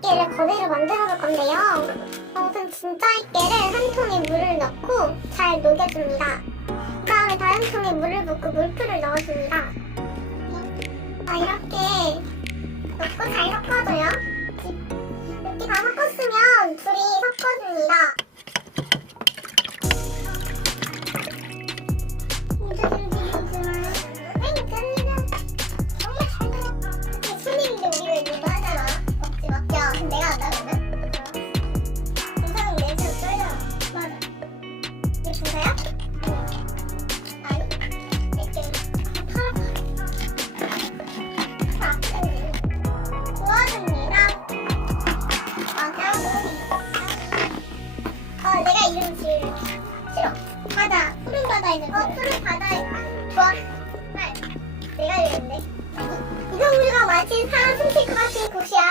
저대로 만들어 볼 건데요. 어, 우선 진짜 이깨를 한 통에 물을 넣고 잘 녹여줍니다. 그 다음에 다른 통에 물을 붓고 물풀을 넣어줍니다. 아, 이렇게 넣고 잘 섞어줘요. 이렇게 다 섞었으면 둘이 섞어줍니다. 내가 이랬는데. 이성우가 마치 사람 숨쉴 것 같은 곳이야.